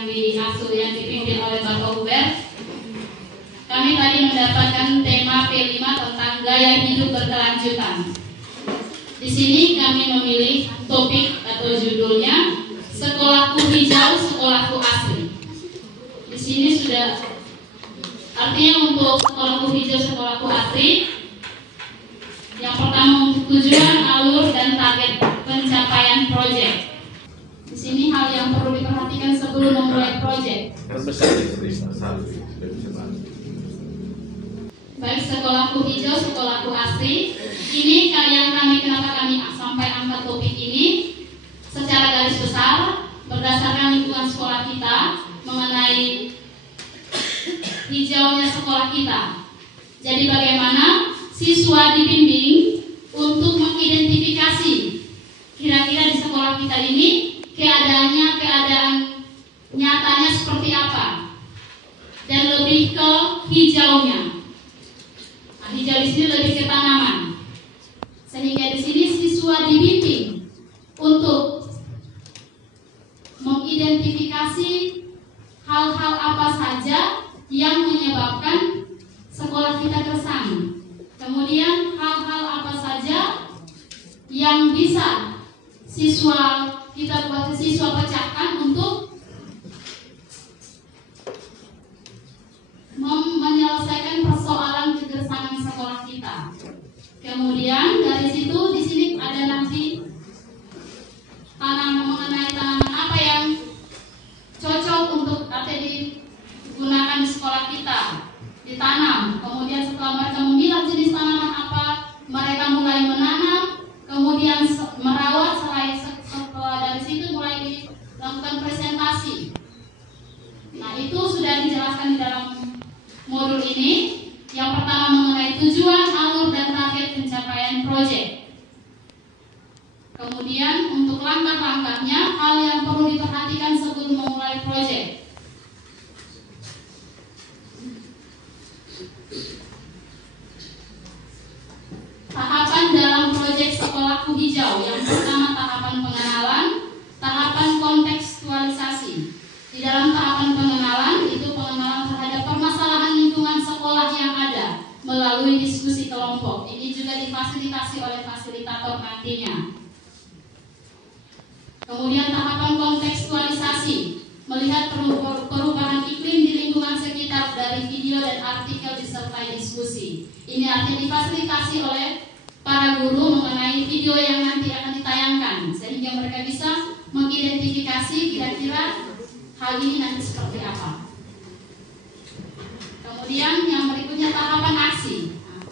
yang dipimpin oleh Bapak Hubert. Kami tadi mendapatkan tema P5 tentang gaya hidup berkelanjutan. Di sini kami memilih topik atau judulnya Sekolahku Hijau, Sekolahku Asri. Di sini sudah artinya untuk Sekolahku Hijau, Sekolahku Asri. Yang pertama untuk tujuan, alur, dan target pencapaian proyek. Di sini hal yang perlu diperhatikan sebelum memulai proyek. Baik Sekolahku Hijau, Sekolahku Asri. Ini kenapa kami sampai angkat topik ini secara garis besar berdasarkan lingkungan sekolah kita mengenai hijaunya sekolah kita. Jadi bagaimana siswa dibimbing untuk mengidentifikasi kira-kira di sekolah kita ini keadaan nyatanya seperti apa, dan lebih ke hijaunya. Nah, hijau di sini lebih ke tanaman, sehingga di sini siswa dibimbing untuk mengidentifikasi hal-hal apa saja yang menyebabkan sekolah kita gersang. Kemudian hal-hal apa saja yang bisa kita buat siswa pecahkan untuk menyelesaikan persoalan kegersangan sekolah kita. Kemudian dari situ di sini ada nanti mengenai tanaman apa yang cocok untuk digunakan di sekolah kita, ditanam. Kemudian setelah mereka memilah jenis tanaman apa, mereka mulai menanam, kemudian merawat. Setelah dari situ mulai dilakukan presentasi. Nah, itu sudah dijelaskan di dalam modul ini. Yang pertama mengenai tujuan, alur, dan target pencapaian proyek. Kemudian untuk langkah-langkahnya, hal yang perlu diperhatikan sebelum memulai proyek. Tahapan dalam proyek Sekolahku Hijau. Yang pertama tahapan pengenalan, tahapan kontekstualisasi. Di dalam tahapan pengenalan itu pengenalan terhadap permasalahan lingkungan sekolah yang ada melalui diskusi kelompok. Ini juga difasilitasi oleh fasilitator nantinya. Kemudian tahapan kontekstualisasi, melihat perubahan iklim di lingkungan sekitar dari video dan artikel disertai diskusi. Ini artinya difasilitasi oleh para guru mengenai video yang nanti akan ditayangkan, sehingga mereka bisa mengidentifikasi kira-kira hal ini nanti seperti apa. Kemudian yang berikutnya tahapan aksi. Nah,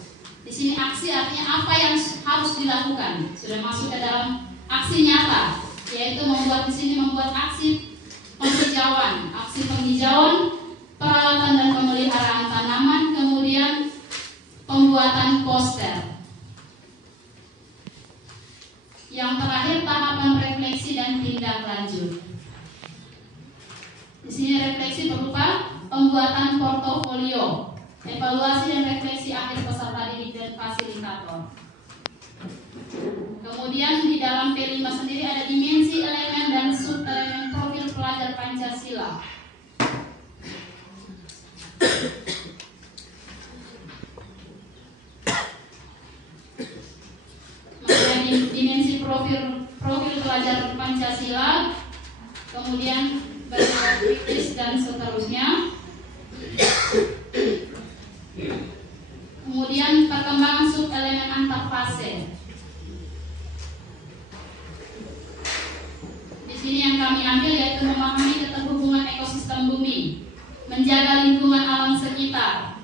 di sini aksi artinya apa yang harus dilakukan. Sudah masuk ke dalam aksi nyata, yaitu membuat aksi penghijauan, perawatan dan pemeliharaan tanaman, kemudian pembuatan poster. Yang terakhir tahapan refleksi dan tindak lanjut. Di sini refleksi berupa pembuatan portofolio, evaluasi dan refleksi akhir peserta didik dan fasilitator. Kemudian di dalam P5 sendiri ada dimensi, elemen, dan sub-elemen profil pelajar Pancasila. Mengenai dimensi profil pelajar Pancasila, kemudian bagaimana kritis dan seterusnya. Kemudian perkembangan sub-elemen antar fase. Di sini yang kami ambil yaitu memahami keterhubungan ekosistem bumi, menjaga lingkungan alam sekitar,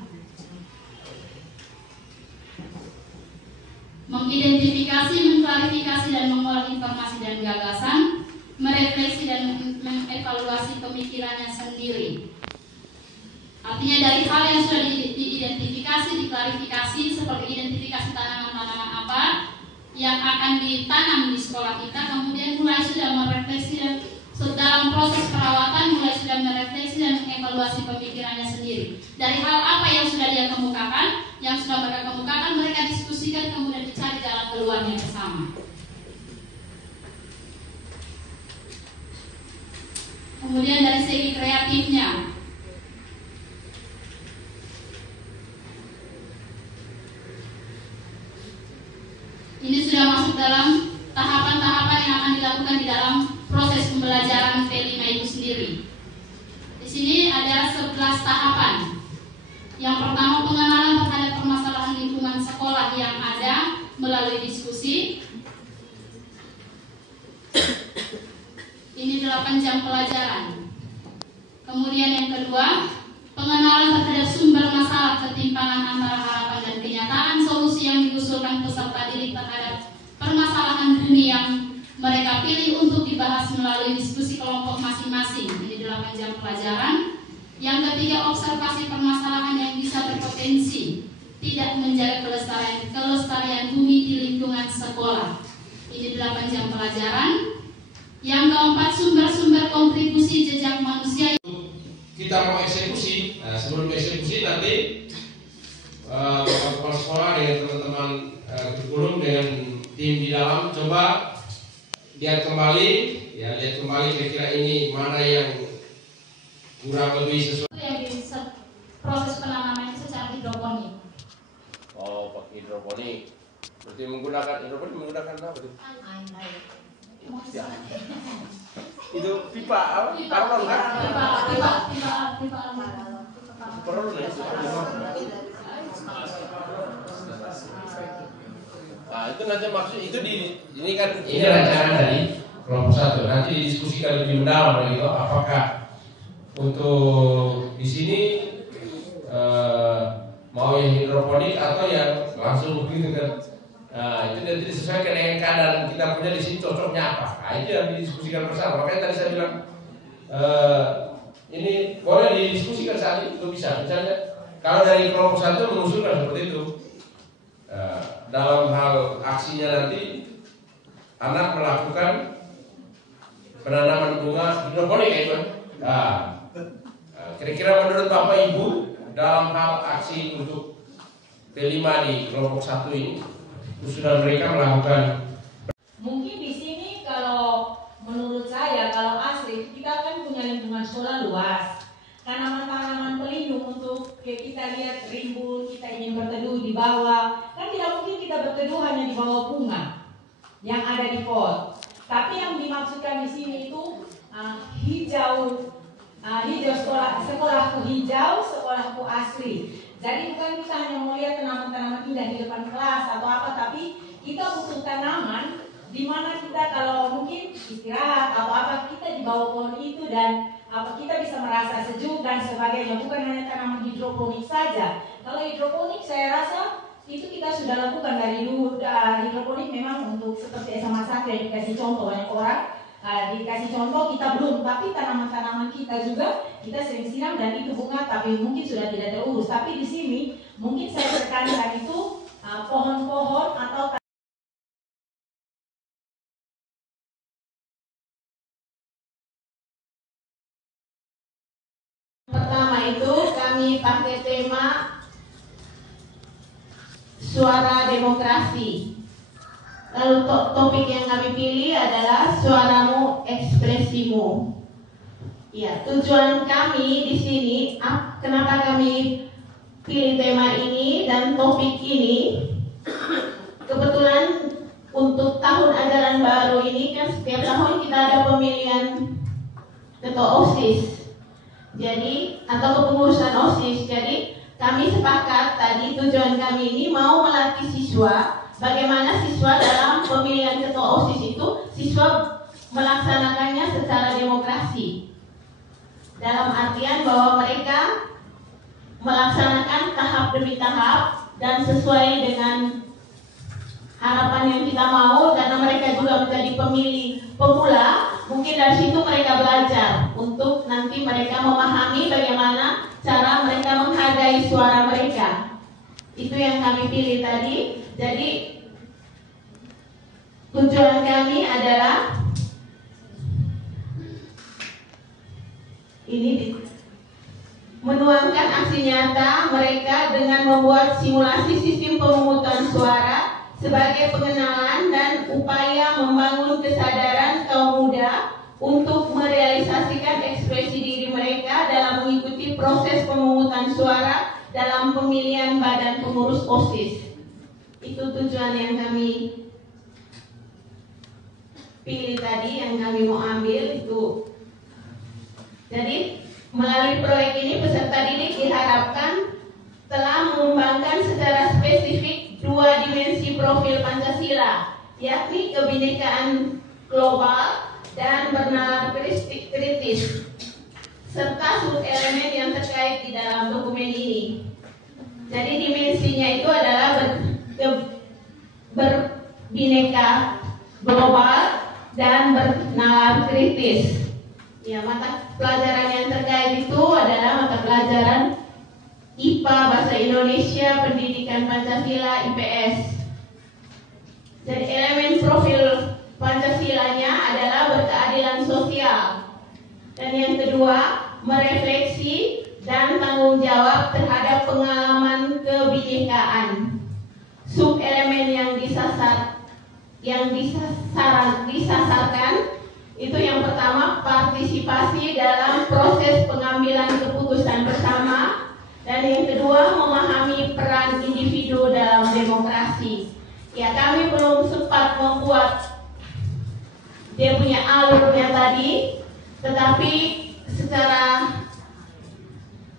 mengidentifikasi, mengklarifikasi, dan mengolah informasi dan gagasan, merefleksi dan mengevaluasi pemikirannya sendiri. Artinya dari hal yang sudah diidentifikasi, diklarifikasi, seperti identifikasi tanaman-tanaman apa yang akan ditanam di sekolah kita, kemudian mulai sudah merefleksi dan dalam proses perawatan mulai sudah merefleksi dan mengevaluasi pemikirannya sendiri. Dari hal apa yang sudah dia kemukakan, yang sudah mereka kemukakan, mereka diskusikan, kemudian dicari jalan keluarnya bersama. Kemudian dari segi kreatifnya, ini sudah masuk dalam tahapan-tahapan yang akan dilakukan di dalam proses pembelajaran P5 itu sendiri. Di sini ada 11 tahapan. Yang pertama, pengenalan terhadap permasalahan lingkungan sekolah yang ada melalui diskusi. Ini 8 jam pelajaran. Kemudian yang kedua, pengenalan terhadap sumber masalah ketimpangan antara harapan dan kenyataan, solusi yang diusulkan peserta didik terhadap permasalahan bumi yang mereka pilih untuk dibahas melalui diskusi kelompok masing-masing. Ini 8 jam pelajaran. Yang ketiga, observasi permasalahan yang bisa berpotensi tidak menjaga kelestarian bumi di lingkungan sekolah. Ini 8 jam pelajaran. Yang keempat, sumber-sumber kontribusi jejak manusia. Kita mau eksekusi, nah, sebelum eksekusi nanti kepala sekolah dengan teman-teman kurikulum dengan tim di dalam coba lihat kembali kira-kira ini mana yang kurang lebih sesuai. Yang di proses penanaman itu secara hidroponik. Oh, pakai hidroponik. Berarti menggunakan apa itu? Itu pipa apa? Paralon kan? Pipa. Paralon ya. Nah, itu nanti maksud itu ini rancangan dari kelompok 1. Nanti didiskusikan lebih mendalam gitu. Apakah untuk di sini mau yang hidroponik atau yang langsung begitu kan? Nah, itu nanti disesuaikan dengan keadaan kita punya di sini cocoknya apa. Nah, itu yang didiskusikan bersama. Makanya tadi saya bilang ini boleh didiskusikan saat ini itu bisa. Misalnya kalau dari kelompok 1 mengusulkan seperti itu, dalam hal aksinya nanti anak melakukan penanaman bunga hidroponik ya itu. Nah, kira-kira menurut Bapak Ibu dalam hal aksi untuk P5 di kelompok 1 ini sudah mereka melakukan. Mungkin di sini kalau menurut saya kalau asli kita kan punya lingkungan sekolah luas, tanaman-tanaman pelindung untuk kita lihat rimbun, kita ingin berteduh di bawah, kan tidak mungkin kita berteduh hanya di bawah bunga yang ada di pot. Tapi yang dimaksudkan di sini itu hijau sekolahku hijau, sekolahku asli. Jadi bukan kita hanya melihat tanaman-tanaman indah di depan kelas atau apa, tapi kita butuh tanaman di mana kita kalau mungkin istirahat atau apa kita di bawah pohon itu dan apa kita bisa merasa sejuk dan sebagainya. Bukan hanya tanaman hidroponik saja. Kalau hidroponik saya rasa itu kita sudah lakukan dari dulu. Hidroponik memang untuk seperti SMA 1 yang dikasih contoh banyak orang. Dikasih contoh kita belum, tapi tanaman-tanaman kita juga kita sering siram dan itu bunga, tapi mungkin sudah tidak terurus. Tapi di sini mungkin saya tekankan itu pohon-pohon atau pertama itu kami pakai tema suara demokrasi. Lalu topik yang kami pilih adalah suaramu, ekspresimu. Ya, tujuan kami di sini, kenapa kami pilih tema ini dan topik ini? Kebetulan untuk tahun ajaran baru ini kan setiap tahun kita ada pemilihan ketua OSIS. Jadi atau kepengurusan OSIS. Jadi kami sepakat tadi tujuan kami ini mau melatih siswa. Bagaimana siswa dalam pemilihan ketua OSIS itu siswa melaksanakannya secara demokrasi. Dalam artian bahwa mereka melaksanakan tahap demi tahap dan sesuai dengan harapan yang kita mau, karena mereka juga menjadi pemilih pemula. Mungkin dari situ mereka belajar untuk nanti mereka memahami bagaimana cara mereka menghargai suara mereka. Itu yang kami pilih tadi. Jadi tujuan kami adalah ini menuangkan aksi nyata mereka dengan membuat simulasi sistem pemungutan suara sebagai pengenalan dan upaya membangun kesadaran kaum muda untuk merealisasikan pemilihan badan pengurus OSIS. Itu tujuan yang kami pilih tadi, yang kami mau ambil itu. Jadi melalui proyek ini peserta didik diharapkan telah mengembangkan secara spesifik dua dimensi profil Pancasila, yakni kebinekaan global dan bernalar kritis, serta subelemen yang terkait di dalam dokumen ini. Jadi dimensinya itu adalah berbineka global dan bernalar kritis. Ya, mata pelajaran yang terkait itu adalah mata pelajaran IPA Bahasa Indonesia, Pendidikan Pancasila, IPS. Jadi elemen profil Pancasilanya adalah berkeadilan sosial. Dan yang kedua, merefleksi dan tanggung jawab terhadap pengalaman kebinekaan. Subelemen yang disasarkan itu yang pertama, partisipasi dalam proses pengambilan keputusan bersama, dan yang kedua, memahami peran individu dalam demokrasi. Ya, kami belum sempat membuat dia punya alurnya tadi, tetapi secara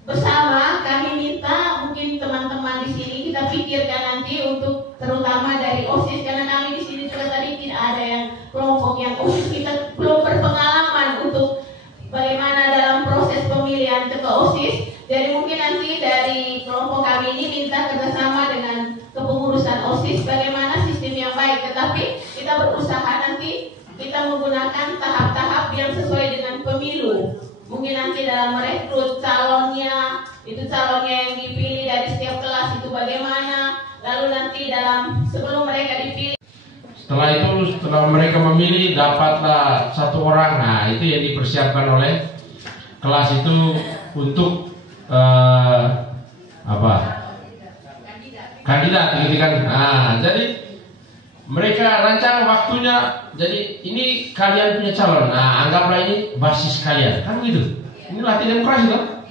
bersama kami minta mungkin teman-teman di sini kita pikirkan nanti untuk terutama dari OSIS, karena kami di sini juga tadi tidak ada yang kelompok yang OSIS, kita belum berpengalaman untuk bagaimana dalam proses pemilihan ketua OSIS. Jadi mungkin nanti dari kelompok kami ini minta kerjasama dengan kepengurusan OSIS bagaimana sistem yang baik, tetapi kita berusaha nanti kita menggunakan tahap-tahap yang sesuai dengan pemilu. Mungkin nanti dalam merekrut calonnya, itu calonnya yang dipilih dari setiap kelas itu bagaimana, lalu nanti dalam sebelum mereka dipilih. Setelah itu, setelah mereka memilih dapatlah satu orang. Nah, itu yang dipersiapkan oleh kelas itu untuk kandidat gitu kan. Nah, jadi mereka rancang waktunya. Jadi ini kalian punya calon. Nah, anggaplah ini basis kalian, kan gitu. Ini latih demokrasi loh.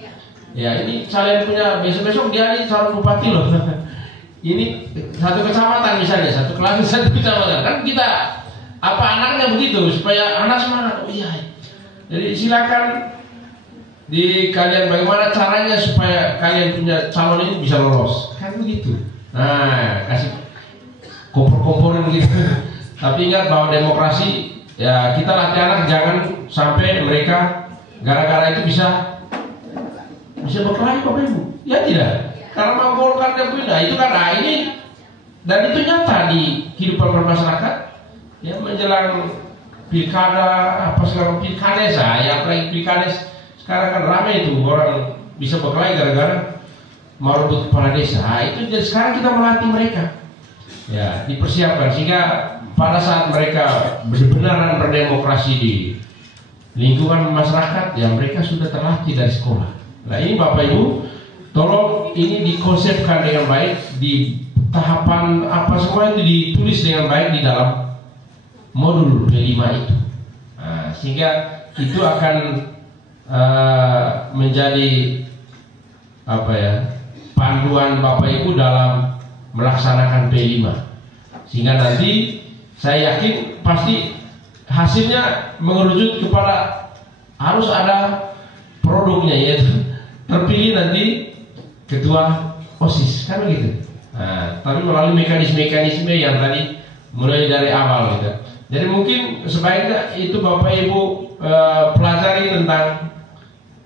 Ya, ini kalian punya, besok-besok dia ini calon bupati loh. Ini satu kecamatan misalnya, satu kelas satu kecamatan. Kan kita apa anaknya begitu supaya anak semangat. Oh iya. Jadi silakan di kalian bagaimana caranya supaya kalian punya calon ini bisa lolos. Kan begitu. Nah, kasih kompor-komporin gitu. Tapi ingat bahwa demokrasi, ya kita latih anak jangan sampai mereka gara-gara itu bisa berkelahi Bapak Ibu. Ya tidak. Karena menggolkan dan pindah itu kan ini, dan itu nyata di kehidupan bermasyarakat. Ya menjelang pilkada apa sekarang pilkades, ya apalagi pilkades sekarang kan ramai itu orang bisa berkelahi gara-gara mau rebut kepala desa. Itu jadi sekarang kita melatih mereka. Ya, dipersiapkan sehingga pada saat mereka benar-benar berdemokrasi di lingkungan masyarakat, ya mereka sudah terlatih dari sekolah. Nah ini Bapak Ibu, tolong ini dikonsepkan dengan baik, di tahapan apa semua itu ditulis dengan baik di dalam modul P5 itu. Nah, sehingga itu akan menjadi panduan Bapak Ibu dalam melaksanakan P5. Sehingga nanti saya yakin pasti hasilnya mengerucut kepada harus ada produknya, yaitu terpilih nanti ketua OSIS, kan begitu. Nah, tapi melalui mekanisme-mekanisme yang tadi mulai dari awal gitu. Jadi mungkin sebaiknya itu Bapak Ibu pelajari tentang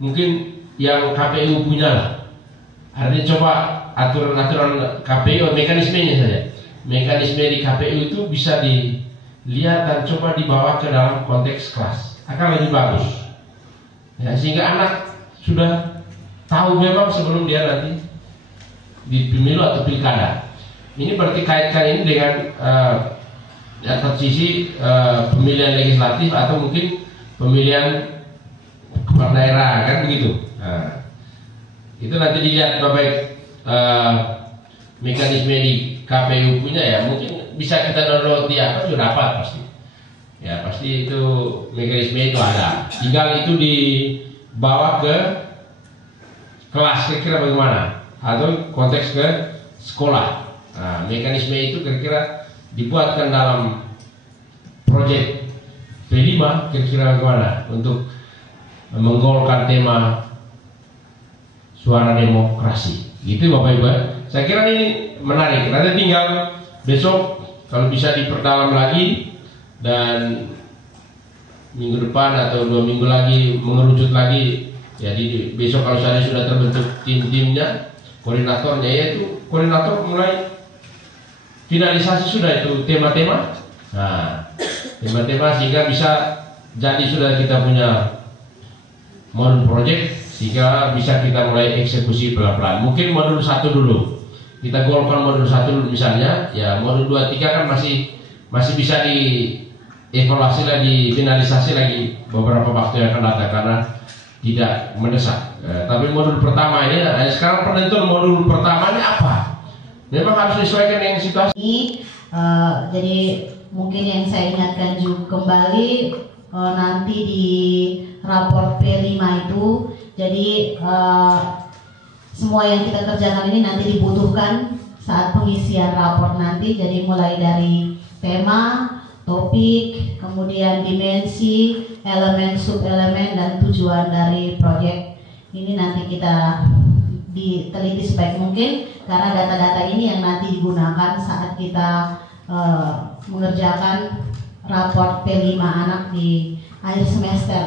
mungkin yang KPU punya lah. Artinya coba aturan-aturan KPU, mekanismenya saja. Mekanisme di KPU itu bisa dilihat dan coba dibawa ke dalam konteks kelas, akan lebih bagus. Ya, sehingga anak sudah tahu memang sebelum dia nanti di pemilu atau pilkada. Ini berarti kaitkan ini dengan satu sisi pemilihan legislatif atau mungkin pemilihan kepala daerah, kan begitu. Nah, itu nanti dilihat baik mekanisme di KPU punya, ya mungkin bisa kita download di apa sudah dapat pasti. Ya pasti itu mekanisme itu ada. Tinggal itu dibawa ke kelas, kira-kira bagaimana. atau konteks ke sekolah. Nah, mekanisme itu kira-kira dibuatkan dalam proyek P5 kira-kira bagaimana untuk menggolkan tema suara demokrasi. Gitu Bapak Ibu. Saya kira ini menarik. Nanti tinggal besok kalau bisa diperdalam lagi dan minggu depan atau 2 minggu lagi mengerucut lagi. Jadi besok kalau saya sudah terbentuk tim-timnya, koordinatornya, yaitu koordinator mulai finalisasi sudah itu tema-tema. Nah, tema-tema sehingga bisa jadi sudah kita punya modul project sehingga bisa kita mulai eksekusi pelan-pelan. Mungkin modul 1 dulu. Kita golkan modul 1 dulu misalnya, ya modul 2, 3 kan masih bisa dievaluasi lagi, finalisasi lagi beberapa waktu yang akan datang karena tidak mendesak. Tapi modul pertama ini, sekarang penentuan modul pertama ini apa? Memang harus disesuaikan dengan situasi. Jadi mungkin yang saya ingatkan juga kembali nanti di raport P5 itu, jadi semua yang kita kerjakan ini nanti dibutuhkan saat pengisian raport nanti. Jadi mulai dari tema, topik, kemudian dimensi, elemen, subelemen, dan tujuan dari proyek ini nanti kita diteliti sebaik mungkin karena data-data ini yang nanti digunakan saat kita mengerjakan raport P5 anak di akhir semester.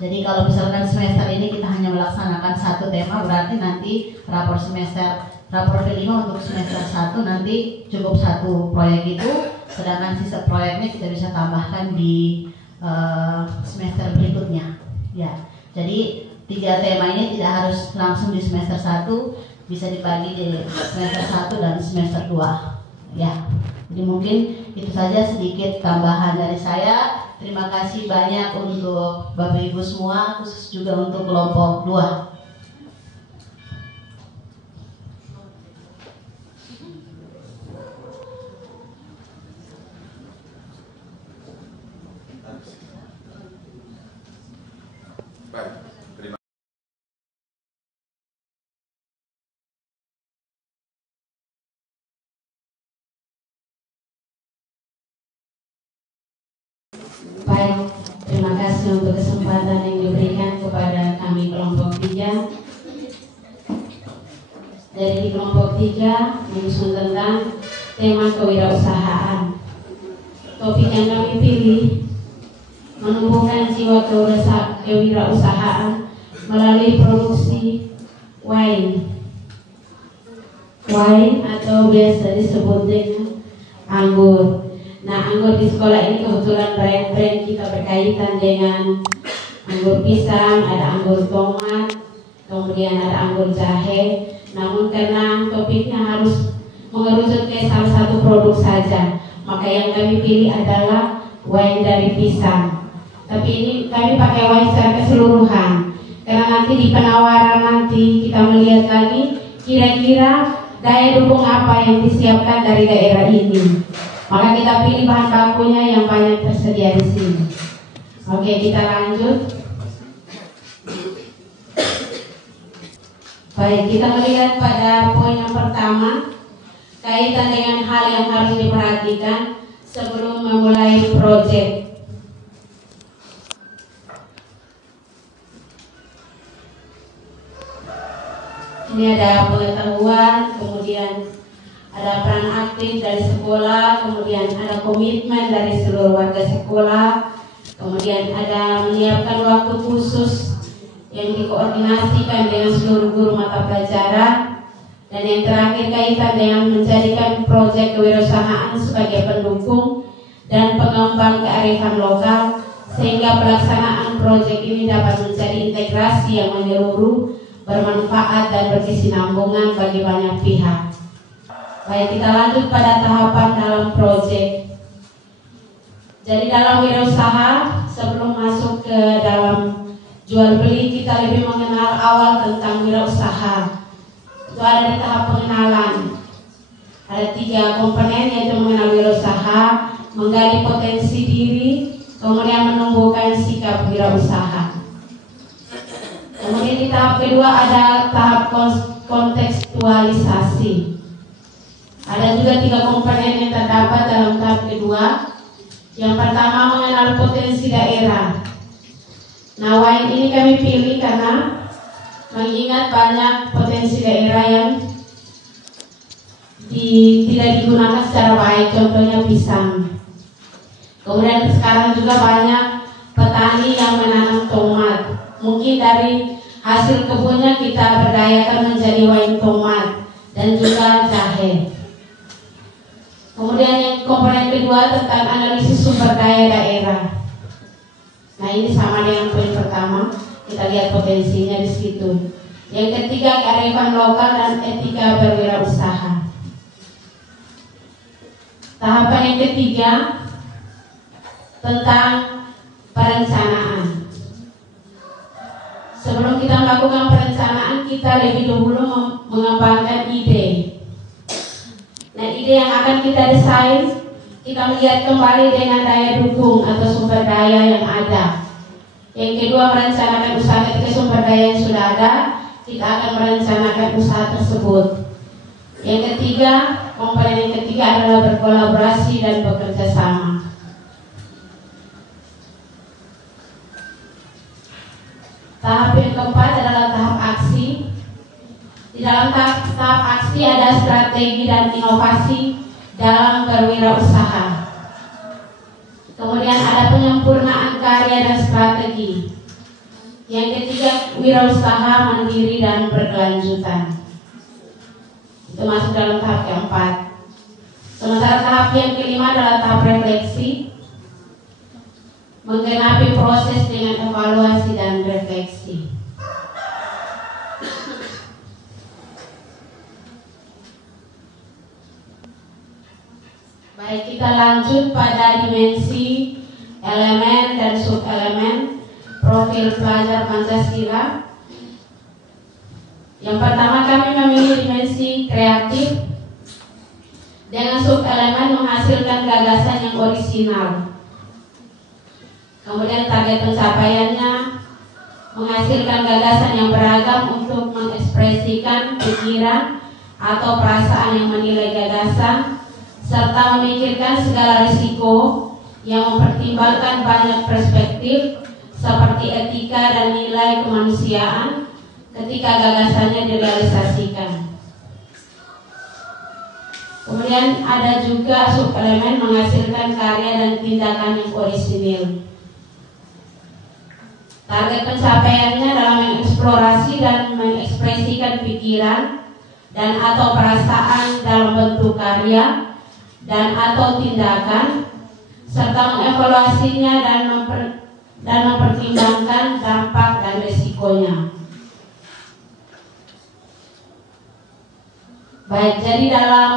Jadi kalau misalkan semester ini kita hanya melaksanakan 1 tema, berarti nanti raport P5 untuk semester 1 nanti cukup 1 proyek itu, sedangkan sisa proyeknya kita bisa tambahkan di semester berikutnya. Ya, jadi 3 tema ini tidak harus langsung di semester 1, bisa dibagi di semester 1 dan semester 2. Ya, jadi mungkin itu saja sedikit tambahan dari saya. Terima kasih banyak untuk Bapak Ibu semua, khusus juga untuk kelompok 2. Baik, terima kasih untuk kesempatan yang diberikan kepada kami kelompok 3. Dari di kelompok 3 menyusun tentang tema kewirausahaan. Topik yang kami pilih menumbuhkan jiwa kewirausahaan melalui produksi wine atau biasa disebut dengan anggur. Nah, anggur di sekolah ini kebetulan brand-brand kita berkaitan dengan anggur pisang, ada anggur tomat, kemudian ada anggur jahe. Namun karena topiknya harus mengerucut ke salah satu produk saja, maka yang kami pilih adalah wine dari pisang. Tapi ini kami pakai wine secara keseluruhan, karena nanti di penawaran nanti kita melihat lagi kira-kira daya dukung apa yang disiapkan dari daerah ini. Maka kita pilih bahan bakunya yang banyak tersedia di sini. Oke, kita lanjut. Baik, kita melihat pada poin yang pertama, kaitan dengan hal yang harus diperhatikan sebelum memulai proyek. Ini ada pengetahuan, kemudian ada peran aktif dari sekolah, kemudian ada komitmen dari seluruh warga sekolah, kemudian ada menyiapkan waktu khusus yang dikoordinasikan dengan seluruh guru mata pelajaran, dan yang terakhir kaitan dengan menjadikan proyek kewirausahaan sebagai pendukung dan pengembang kearifan lokal sehingga pelaksanaan proyek ini dapat menjadi integrasi yang menyeluruh, bermanfaat dan berkesinambungan bagi banyak pihak. Baik, kita lanjut pada tahapan dalam proyek. Jadi dalam wirausaha, sebelum masuk ke dalam jual beli, kita lebih mengenal awal tentang wirausaha. Itu ada di tahap pengenalan. Ada 3 komponen, yaitu mengenal wirausaha, menggali potensi diri, kemudian menumbuhkan sikap wirausaha. Kemudian di tahap kedua ada tahap kontekstualisasi. Ada juga 3 komponen yang terdapat dalam tahap kedua. Yang pertama, mengenal potensi daerah. Nah, wine ini kami pilih karena mengingat banyak potensi daerah yang tidak digunakan secara baik, contohnya pisang. Kemudian sekarang juga banyak petani yang menanam tomat. Mungkin dari hasil kebunnya kita berdayakan menjadi wine tomat dan juga jahe. Kemudian yang komponen kedua tentang analisis sumber daya daerah. Nah, ini sama dengan poin pertama, kita lihat potensinya di situ. Yang ketiga, kearifan lokal dan etika berwirausaha. Tahapan yang ketiga tentang perencanaan. Sebelum kita melakukan perencanaan, kita lebih dahulu mengembangkan ide. Nah, ide yang akan kita desain, kita melihat kembali dengan daya dukung atau sumber daya yang ada. Yang kedua, merencanakan usaha ketika sumber daya yang sudah ada, kita akan merencanakan usaha tersebut. Yang ketiga, komponen yang ketiga adalah berkolaborasi dan bekerja sama. Tahap yang keempat adalah tahap aksi. Di dalam tahap aksi ada strategi dan inovasi dalam berwirausaha. Kemudian ada penyempurnaan karya dan strategi. Yang ketiga, wirausaha mandiri dan berkelanjutan. Itu masuk dalam tahap keempat. Sementara tahap yang kelima adalah tahap refleksi, menggenapi proses dengan evaluasi dan refleksi. Baik, kita lanjut pada dimensi elemen dan subelemen profil pelajar Pancasila. Yang pertama, kami memilih dimensi kreatif dengan subelemen menghasilkan gagasan yang orisinal. Kemudian target pencapaiannya menghasilkan gagasan yang beragam untuk mengekspresikan pikiran atau perasaan yang menilai gagasan, serta memikirkan segala risiko yang mempertimbangkan banyak perspektif seperti etika dan nilai kemanusiaan ketika gagasannya direalisasikan. Kemudian ada juga subelemen menghasilkan karya dan tindakan yang orisinil. Target pencapaiannya dalam mengeksplorasi dan mengekspresikan pikiran dan atau perasaan dalam bentuk karya dan atau tindakan, serta mengevaluasinya dan mempertimbangkan dampak dan risikonya. Baik, jadi dalam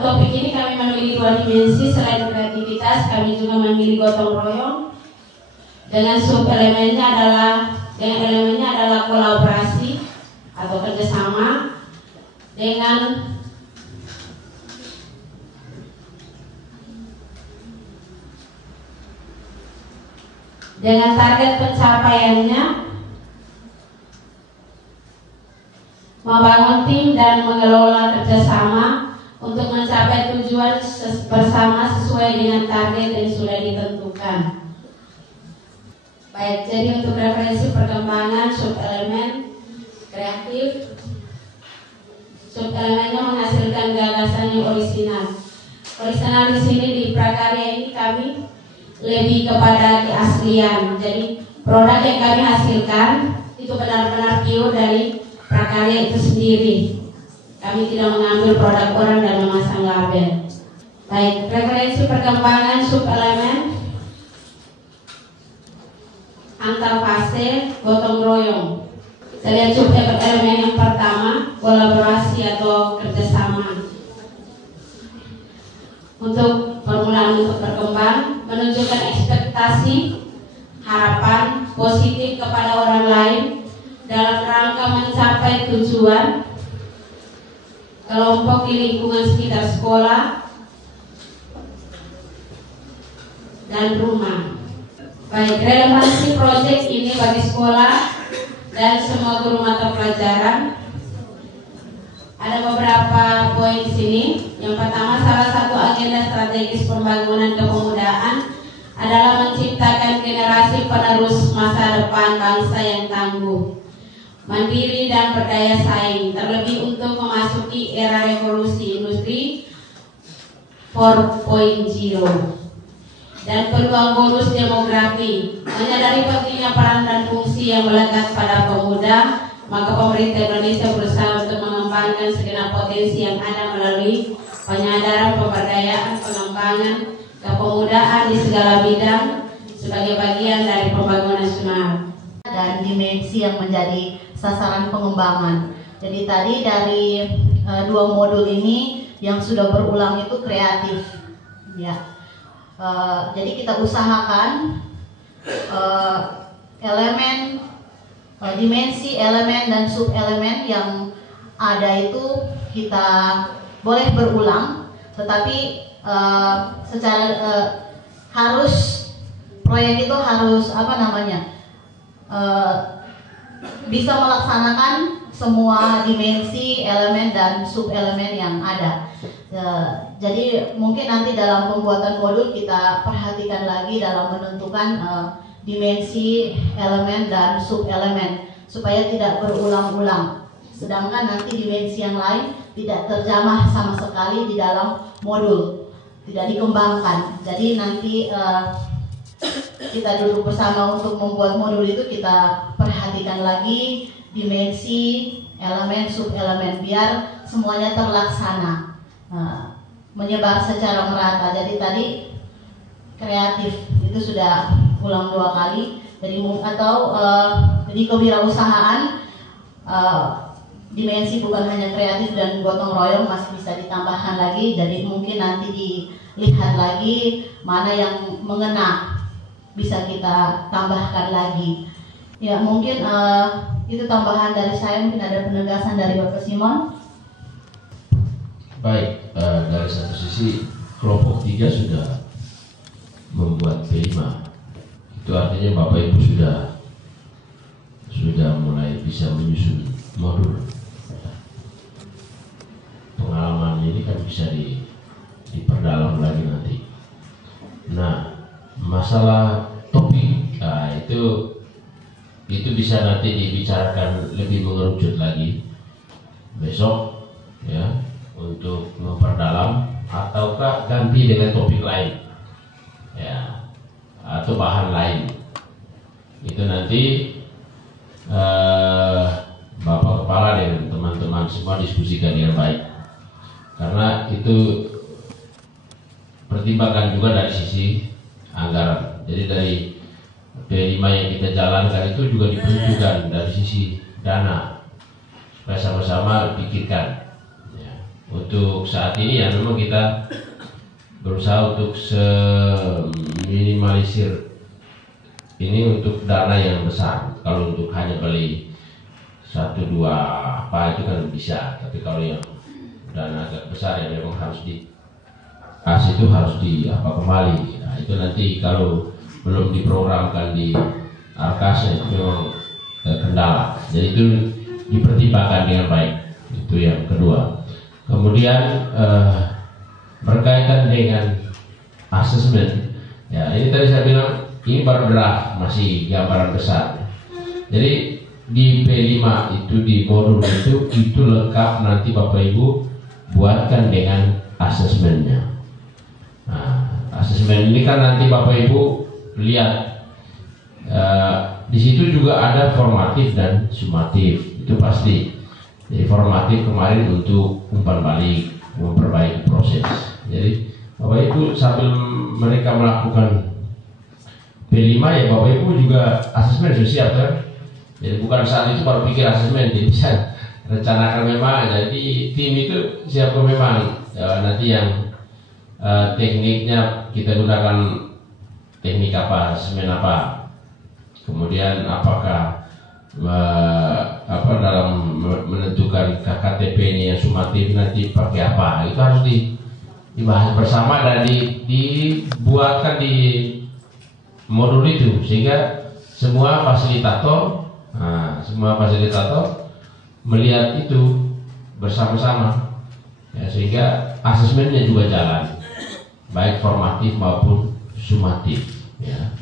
topik ini kami memilih 2 dimensi. Selain kreativitas, kami juga memilih gotong royong. Dengan subelemennya adalah kolaborasi atau kerjasama dengan target pencapaiannya membangun tim dan mengelola kerjasama untuk mencapai tujuan bersama sesuai dengan target yang sudah ditentukan. Baik, jadi untuk referensi perkembangan subelemen kreatif, subelemennya menghasilkan gagasan yang orisinal. Orisinal di sini di prakarya ini kami lebih kepada keaslian. Jadi produk yang kami hasilkan itu benar-benar pure dari prakarya itu sendiri. Kami tidak mengambil produk orang dan memasang label. Baik, referensi perkembangan subelemen antar fase gotong royong. Kita lihat subelemen yang pertama, kolaborasi atau kerjasama. Untuk permulaan untuk berkembang, menunjukkan ekspektasi, harapan positif kepada orang lain dalam rangka mencapai tujuan kelompok di lingkungan sekitar sekolah dan rumah. Baik, relevansi proyek ini bagi sekolah dan semua guru mata pelajaran. Ada beberapa poin di sini. Yang pertama, salah satu agenda strategis pembangunan kepemudaan adalah menciptakan generasi penerus masa depan bangsa yang tangguh, mandiri dan berdaya saing, terlebih untuk memasuki era revolusi industri 4.0 dan peluang bonus demografi. Menyadari pentingnya peran dan fungsi yang melekat pada pemuda, maka pemerintah Indonesia berusaha untuk mengembangkan segenap potensi yang ada melalui penyadaran, pemberdayaan, pengembangan kepemudaan di segala bidang sebagai bagian dari pembangunan nasional dan dimensi yang menjadi sasaran pengembangan. Jadi tadi dari 2 modul ini yang sudah berulang itu kreatif, ya. Jadi kita usahakan elemen, dimensi, elemen dan subelemen yang ada itu kita boleh berulang, tetapi secara harus proyek itu harus bisa melaksanakan semua dimensi, elemen dan subelemen yang ada. Jadi mungkin nanti dalam pembuatan modul kita perhatikan lagi dalam menentukan dimensi, elemen dan subelemen supaya tidak berulang-ulang. Sedangkan nanti dimensi yang lain tidak terjamah sama sekali di dalam modul, tidak dikembangkan. Jadi nanti kita duduk bersama untuk membuat modul itu, kita perhatikan lagi dimensi, elemen, subelemen biar semuanya terlaksana, menyebar secara merata. Jadi tadi kreatif itu sudah ulang 2 kali. Jadi di kewirausahaan dimensi bukan hanya kreatif dan gotong royong, masih bisa ditambahkan lagi. Jadi mungkin nanti dilihat lagi mana yang mengena, bisa kita tambahkan lagi. Ya mungkin itu tambahan dari saya. Mungkin ada penegasan dari Bapak Simon. Baik, dari satu sisi kelompok 3 sudah membuat P5. Itu artinya Bapak Ibu sudah mulai bisa menyusun modul. Pengalaman ini kan bisa diperdalam lagi nanti. Nah, masalah topik, itu bisa nanti dibicarakan lebih mengerucut lagi besok, ya, untuk memperdalam ataukah ganti dengan topik lain, ya, atau bahan lain. Itu nanti Bapak Kepala dan teman-teman semua diskusikan dengan baik, karena itu pertimbangan juga dari sisi anggaran. Jadi dari P5 yang kita jalankan itu juga diperhitungkan dari sisi dana supaya sama-sama pikirkan, ya. Untuk saat ini ya memang kita berusaha untuk minimalisir ini untuk dana yang besar. Kalau untuk hanya beli 1-2 apa itu kan bisa, tapi kalau yang dana agak besar ya memang harus kas itu harus kembali. Nah, itu nanti kalau belum diprogramkan di Arkas itu memang kendala. Jadi itu dipertimbangkan dengan baik. Itu yang kedua. Kemudian berkaitan dengan asesmen, ya ini tadi saya bilang ini baru draft, masih gambaran besar. Jadi di P5 itu, di modul itu lengkap, nanti Bapak Ibu buatkan dengan asesmennya. Nah, asesmen ini kan nanti Bapak Ibu lihat, di situ juga ada formatif dan sumatif, itu pasti. Jadi formatif kemarin untuk umpan balik, memperbaiki proses. Jadi Bapak Ibu sambil mereka melakukan P5 ya Bapak Ibu juga asesmen sudah siap kan? Jadi bukan saat itu baru pikir asesmen, jadi bisa rencanakan memang. Jadi tim itu siap memang, nanti yang tekniknya kita gunakan teknik apa, asesmen apa, kemudian apakah dalam menentukan KKTP ini yang sumatif nanti pakai apa, itu harus dibahas bersama dan dibuatkan di modul itu sehingga semua fasilitator semua fasilitator melihat itu bersama-sama, ya, sehingga asesmennya juga jalan, baik formatif maupun sumatif. Ya.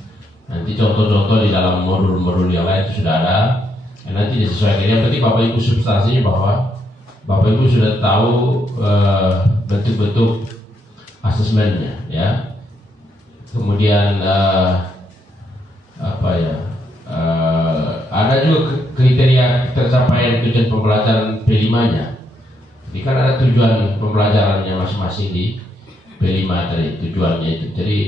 Nanti contoh-contoh di dalam modul-modul yang lain itu sudah ada. Nanti disesuaikan. Yang penting Bapak Ibu substansinya bahwa Bapak Ibu sudah tahu bentuk-bentuk asesmennya, ya. Kemudian ada juga kriteria tercapaian tujuan pembelajaran P5-nya. Jadi kan ada tujuan pembelajarannya masing-masing di P5 tadi, tujuannya itu. Jadi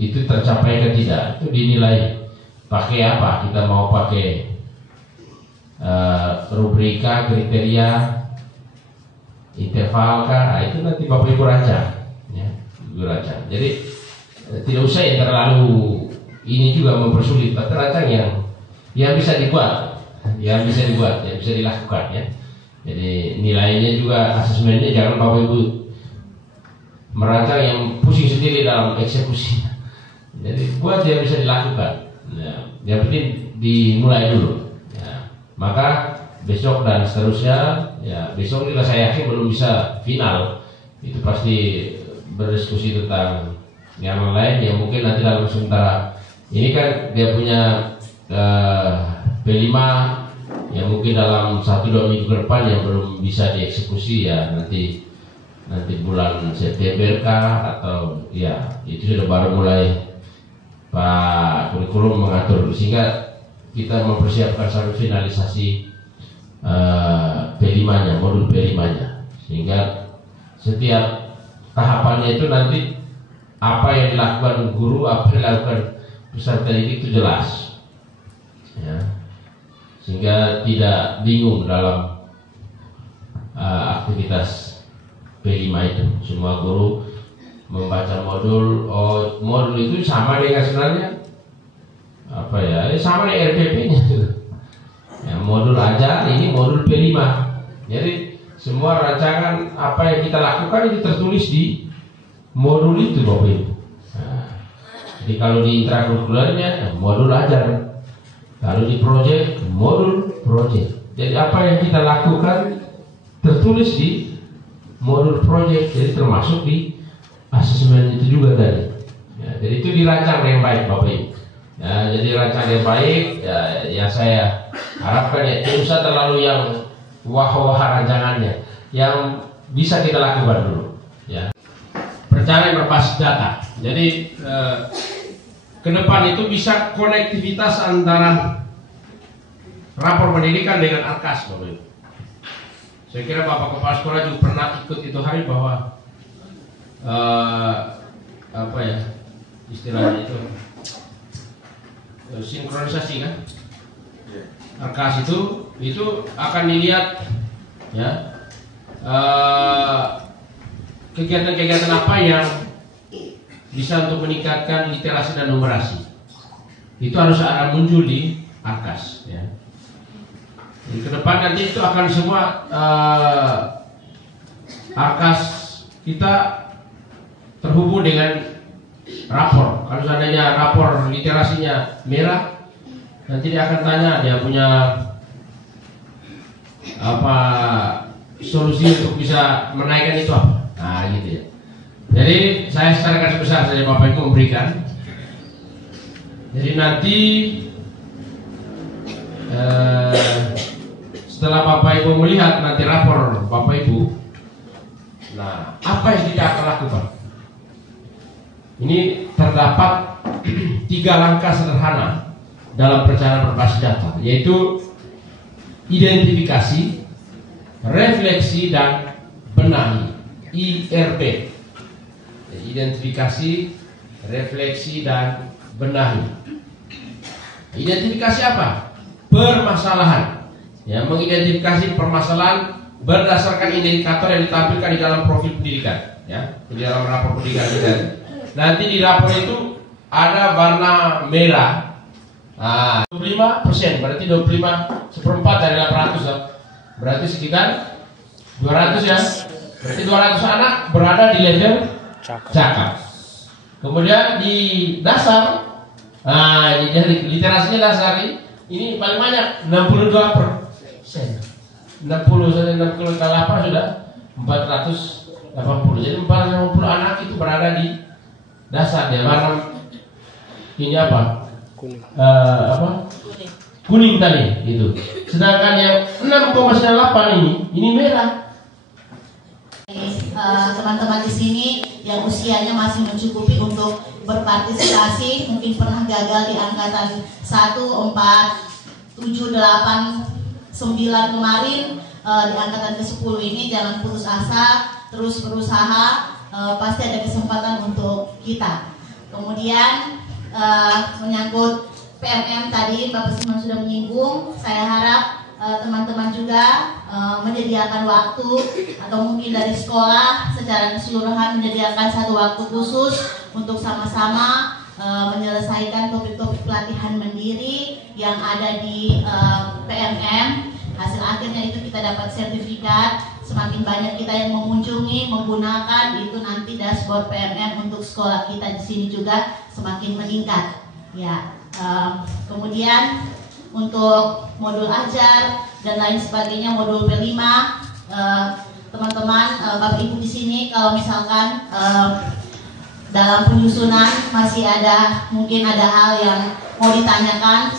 itu tercapai atau tidak, itu dinilai pakai apa. Kita mau pakai rubrika, kriteria, interval kah? Nah, itu nanti Bapak Ibu rancang, ya, Jadi tidak usah yang terlalu ini juga mempersulit, tapi rancang yang bisa dibuat, yang bisa dilakukan, ya. Jadi nilainya juga, asesmennya jangan Bapak Ibu merancang yang pusing sendiri dalam eksekusi. Jadi buat yang bisa dilakukan. Nah, yang penting dimulai dulu. Ya. Maka besok dan seterusnya, ya, besok juga saya yakin belum bisa final. Itu pasti berdiskusi tentang yang lain yang mungkin nanti dalam sementara. Ini kan dia punya P5 yang mungkin dalam 1-2 minggu ke depan yang belum bisa dieksekusi, ya nanti bulan September kah, atau ya itu sudah baru mulai Pak kurikulum mengatur, sehingga kita mempersiapkan sampai finalisasi P5-nya, modul P5-nya, sehingga setiap tahapannya itu nanti apa yang dilakukan guru, apa yang dilakukan peserta didik itu jelas, ya, sehingga tidak bingung dalam aktivitas P5 itu. Semua guru membaca modul, modul itu sama dengan sebenarnya sama dengan RPP-nya. Ya, modul ajar, ini modul P5. Jadi semua rancangan apa yang kita lakukan itu tertulis di modul itu, Bapak Ibu. Nah, jadi kalau di intrakurikulernya modul ajar, kalau di proyek modul proyek. Jadi apa yang kita lakukan tertulis di modul proyek, jadi termasuk di asesmen itu juga tadi. Ya, jadi itu dirancang dengan baik, Bapak Ibu. Ya, jadi rancang yang baik, ya, yang saya harapkan ya tidak usah terlalu yang wah-wah rancangannya, yang bisa kita lakukan dulu. Ya. Perencanaan berbasis data. Jadi ke depan itu bisa konektivitas antara rapor pendidikan dengan ARKAS, Bapak Ibu. Saya kira Bapak Kepala Sekolah juga pernah ikut itu hari bahwa istilahnya itu sinkronisasi kan. ARKAS itu akan dilihat, ya, kegiatan-kegiatan apa yang bisa untuk meningkatkan literasi dan numerasi. Itu harus akan muncul di ARKAS, ya. Jadi ke depan nanti itu akan semua ARKAS kita terhubung dengan rapor. Kalau seandainya rapor literasinya merah, nanti dia akan tanya dia punya apa solusi untuk bisa menaikkan itu apa. Nah, gitu ya. Jadi saya secara garis besar saja Bapak Ibu memberikan. Jadi nanti setelah Bapak Ibu melihat nanti rapor Bapak Ibu, nah apa yang kita akan lakukan? Ini terdapat 3 langkah sederhana dalam perencanaan berbasis data, yaitu identifikasi, refleksi, dan benahi. IRB. Identifikasi, refleksi, dan benahi. Identifikasi apa? Permasalahan. Ya, mengidentifikasi permasalahan berdasarkan indikator yang ditampilkan di dalam profil pendidikan, ya, di dalam rapor pendidikan kita. Nanti di rapor itu ada warna merah. Nah, 25%, berarti 25/4 dari 800, berarti sekitar 200, ya. Berarti 200 anak berada di level cakap. Kemudian di dasar, nah, jadi literasinya dasar Ini paling banyak 62%. 60 sampai 68 sudah 480. Jadi 480 anak itu berada di dasar ya, warna ini apa? Kuning tadi itu. Sedangkan yang 6,98 ini merah. Teman-teman di sini yang usianya masih mencukupi untuk berpartisipasi, mungkin pernah gagal di angkatan 1, 4, 7, 8, 9 kemarin, di angkatan ke-10 ini jangan putus asa, terus berusaha, pasti ada kesempatan untuk kita. Kemudian menyangkut PMM tadi Bapak Simon sudah menyinggung, saya harap teman-teman juga menyediakan waktu atau mungkin dari sekolah secara keseluruhan menyediakan satu waktu khusus untuk sama-sama menyelesaikan topik-topik pelatihan mandiri yang ada di PMM. Hasil akhirnya itu kita dapat sertifikat. Semakin banyak kita yang mengunjungi, menggunakan itu nanti dashboard PMM untuk sekolah kita di sini juga semakin meningkat. Ya, kemudian untuk modul ajar dan lain sebagainya, modul P5, teman-teman, Bapak Ibu di sini kalau misalkan dalam penyusunan masih ada mungkin ada hal yang mau ditanyakan,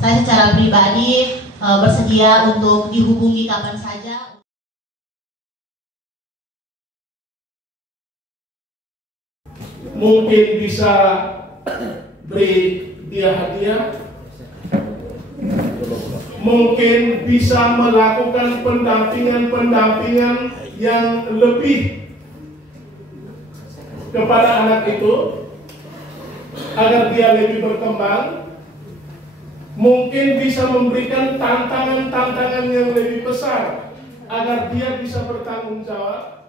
saya secara pribadi bersedia untuk dihubungi kapan saja. Mungkin bisa beri dia hadiah, mungkin bisa melakukan pendampingan yang lebih kepada anak itu agar dia lebih berkembang, mungkin bisa memberikan tantangan yang lebih besar agar dia bisa bertanggung jawab.